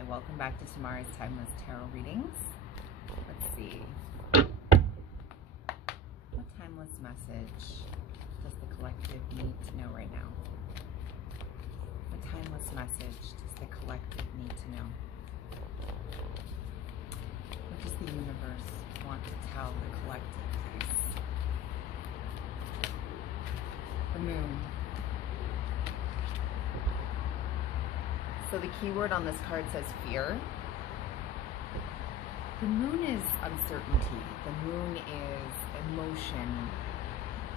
Hi, welcome back to Tamara's Timeless Tarot Readings. Let's see. What timeless message does the collective need to know right now? What timeless message does the collective need to know? What does the universe want to tell the collective, please? The moon. So the keyword on this card says fear. The moon is uncertainty. The moon is emotion.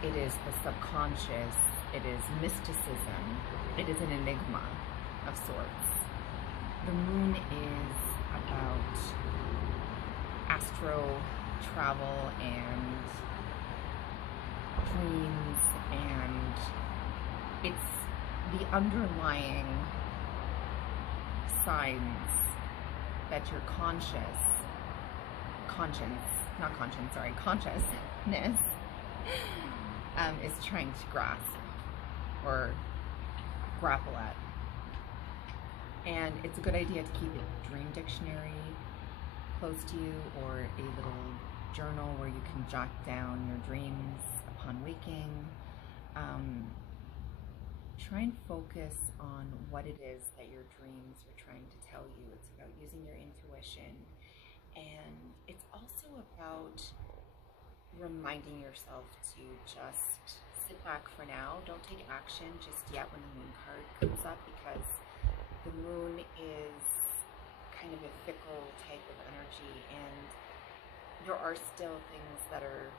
It is the subconscious. It is mysticism. It is an enigma of sorts. The moon is about astro travel and dreams, and it's the underlying signs that your consciousness is trying to grasp or grapple at. And it's a good idea to keep a dream dictionary close to you, or a little journal where you can jot down your dreams upon waking. Try and focus on what it is that your dreams are trying to tell you. It's about using your intuition, and it's also about reminding yourself to just sit back for now. Don't take action just yet when the moon card comes up, because the moon is kind of a fickle type of energy, and there are still things that are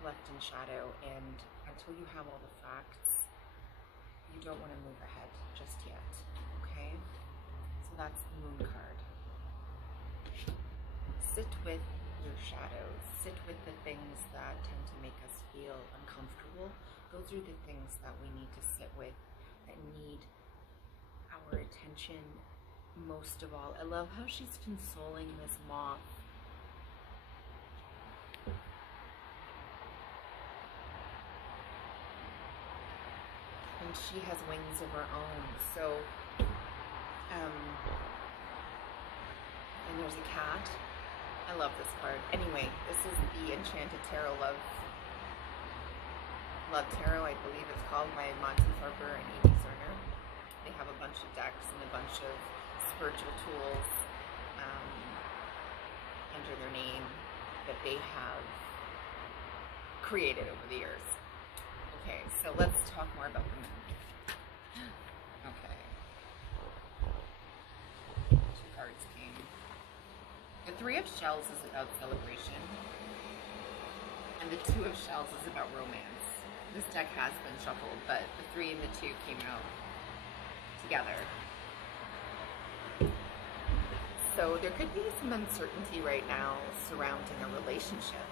left in shadow, and until you have all the facts, you don't want to move ahead just yet, okay? So that's the moon card. Sit with your shadows. Sit with the things that tend to make us feel uncomfortable. Those are the things that we need to sit with, that need our attention most of all. I love how she's consoling this moth. And she has wings of her own. So, and there's a cat. I love this card. Anyway, this is the Enchanted Tarot Love Tarot, I believe it's called, by Monty Farber and Amy Zerner. They have a bunch of decks and a bunch of spiritual tools under their name that they have created over the years. Okay, so let's talk more about the moon. Okay. Two cards came. The Three of Shells is about celebration, and the Two of Shells is about romance. This deck has been shuffled, but the 3 and the 2 came out together. So there could be some uncertainty right now surrounding a relationship,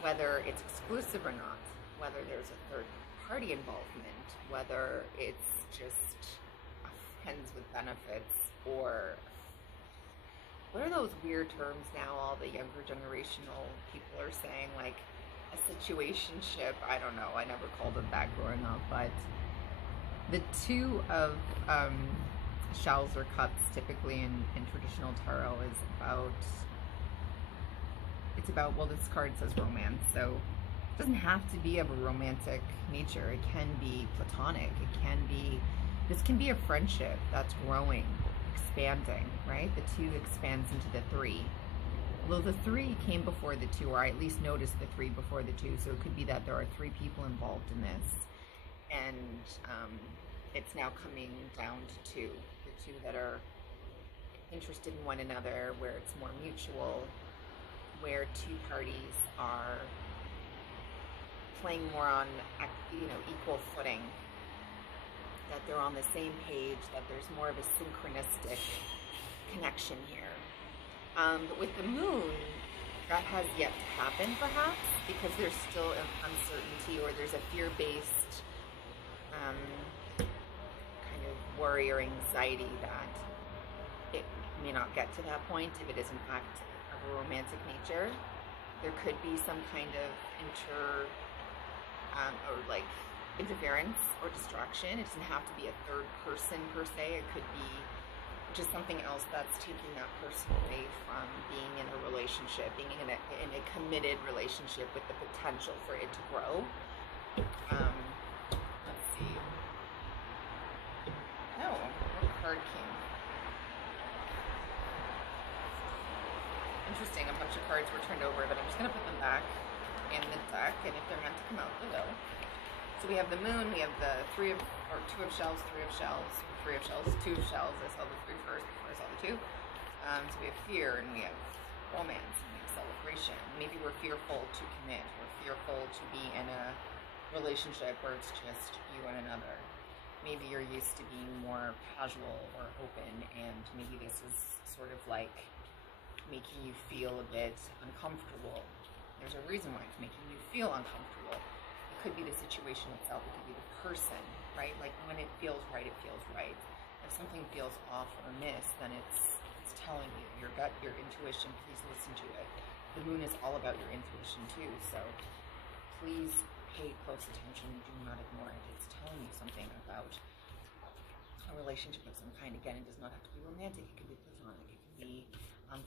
whether it's exclusive or not, whether there's a third party involvement, whether it's just friends with benefits, or what are those weird terms now all the younger generational people are saying, like a situationship? I don't know, I never called it that growing up. But the Two of Shells or Cups, typically in traditional tarot, is about, it's about, well, this card says romance, so it doesn't have to be of a romantic nature. It can be platonic. It can be, this can be a friendship that's growing, expanding, right? The 2 expands into the 3. Although the 3 came before the 2, or I at least noticed the 3 before the 2, so it could be that there are 3 people involved in this, and it's now coming down to 2. The 2 that are interested in one another, where it's more mutual, where 2 parties are playing more on, equal footing, that they're on the same page, that there's more of a synchronistic connection here. But with the moon, that has yet to happen, perhaps, because there's still an uncertainty, or there's a fear-based kind of worry or anxiety that it may not get to that point if it is in fact of a romantic nature. There could be some kind of interference or distraction. It doesn't have to be a third person per se. It could be which is something else that's taking that person away from being in a relationship, being in a committed relationship with the potential for it to grow. Let's see. No, what card came? Interesting, a bunch of cards were turned over, but I'm just going to put them back in the deck, and if they're meant to come out, they will. So we have the moon, we have the two of shells, two of shells. I saw the 3 first before I saw the 2. So we have fear, and we have romance, and we have celebration. Maybe we're fearful to commit. We're fearful to be in a relationship where it's just you and another. Maybe you're used to being more casual or open, and maybe this is sort of like making you feel a bit uncomfortable. There's a reason why it's making you feel uncomfortable. It could be the situation itself, it could be the person, right? Like when it feels right, it feels right. If something feels off or amiss, then it's telling you, your gut, your intuition, please listen to it. The moon is all about your intuition too, so please pay close attention, do not ignore it. It's telling you something about a relationship of some kind. Again, it does not have to be romantic, it can be platonic, it can be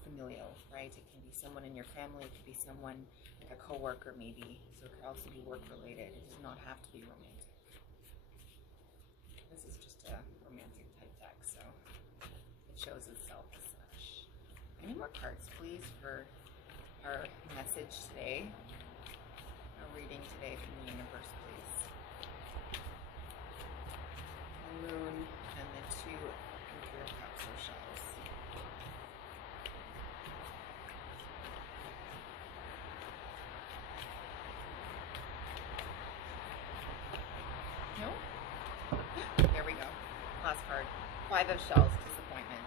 familial, right? It can be someone in your family, it could be someone like a coworker maybe, so it could also be work related. It does not have to be romantic. This is just a romantic type deck, so it shows itself as such. Any more cards, please, for our message today, our reading today from the universe, please. The moon and the 2 and 3 of cups or shells. No? There we go. Last card. 5 of shells, disappointment.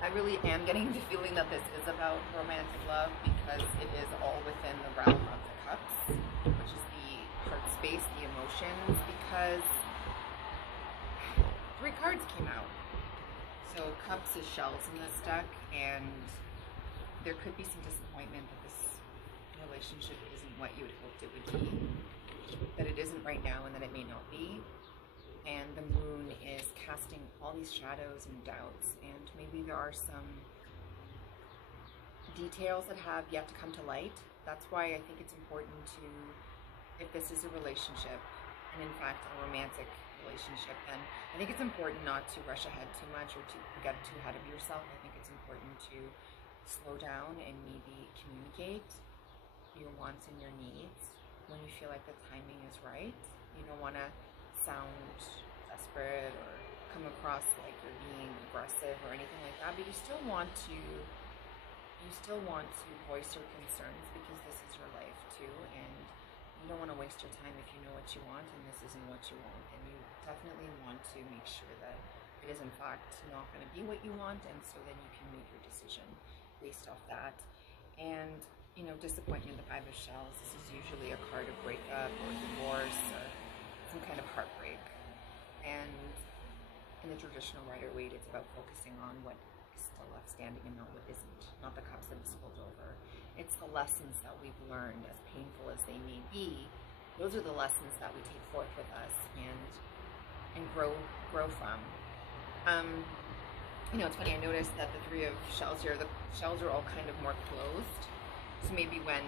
I really am getting the feeling that this is about romantic love because it is all within the realm of the cups, which is the heart space, the emotions, because 3 cards came out. So cups is shells in this deck, and there could be some disappointment that this relationship isn't what you had hoped it would be, that it isn't right now and that it may not be. And the moon is casting all these shadows and doubts, and maybe there are some details that have yet to come to light. That's why I think it's important to, if this is a relationship, and in fact a romantic relationship, then I think it's important not to rush ahead too much or to get too ahead of yourself. I think it's important to slow down and maybe communicate your wants and your needs when you feel like the timing is right. You don't want to sound desperate or come across like you're being aggressive or anything like that, but you still want to voice your concerns because this is your life too, and you don't want to waste your time if you know what you want and this isn't what you want, and you definitely want to make sure that it is in fact not going to be what you want, and so then you can make your decision based off that. And you know, disappointment, the 5 of shells, this is usually a card of breakup or divorce or some kind of heartbreak. And in the traditional Rider-Waite, it's about focusing on what is still left standing and not what isn't, not the cups that have spilled over. It's the lessons that we've learned, as painful as they may be. Those are the lessons that we take forth with us and grow from. You know, it's funny, I noticed that the 3 of shells here, the shells are all kind of more closed. So maybe when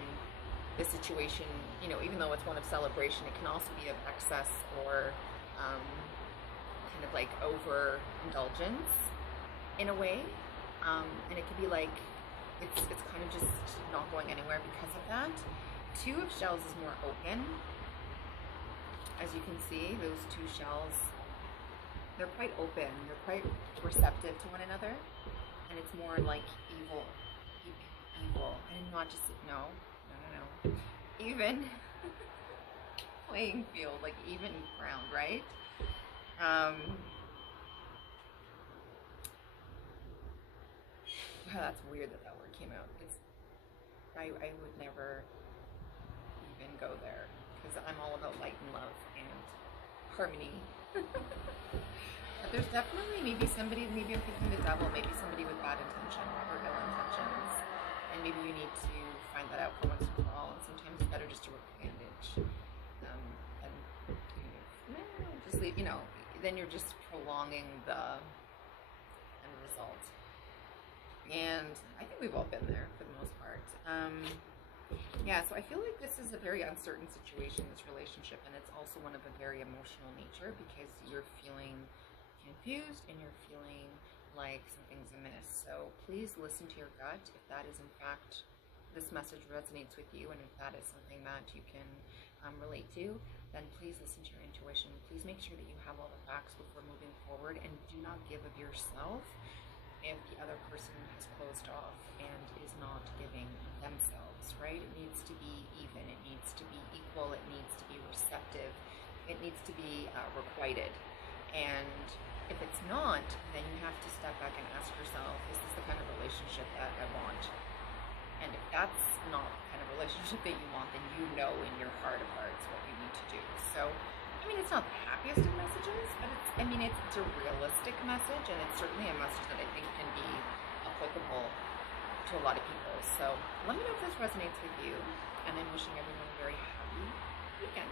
the situation, you know, even though it's one of celebration, it can also be of excess or kind of like overindulgence in a way. And it could be like, it's kind of just not going anywhere because of that. 2 of shells is more open. As you can see, those 2 shells, they're quite open. They're quite receptive to one another. And it's more like evil, and not just, no, even playing field, like even ground, right? Wow, that's weird that word came out. I would never even go there because I'm all about light and love and harmony. But there's definitely maybe I'm thinking the devil, maybe somebody with bad intention or ill intentions. And maybe you need to find that out for once and for all. And sometimes it's better just to rip the bandage and just leave. You know, then you're just prolonging the And I think we've all been there for the most part. Yeah, so I feel like this is a very uncertain situation, this relationship, and it's also one of a very emotional nature because you're feeling confused and you're feeling like something's amiss. So please listen to your gut if that is in fact this message resonates with you, and if that is something that you can relate to, then please listen to your intuition. Please make sure that you have all the facts before moving forward, and do not give of yourself if the other person has closed off and is not giving themselves, right? It needs to be even, it needs to be equal, it needs to be receptive, it needs to be requited. And if it's not, then you have to step back and ask yourself, is this the kind of relationship that I want? And if that's not the kind of relationship that you want, then you know in your heart of hearts what you need to do. So, I mean, it's not the happiest of messages, but it's a realistic message, and it's certainly a message that I think can be applicable to a lot of people. So let me know if this resonates with you, and I'm wishing everyone a very happy weekend.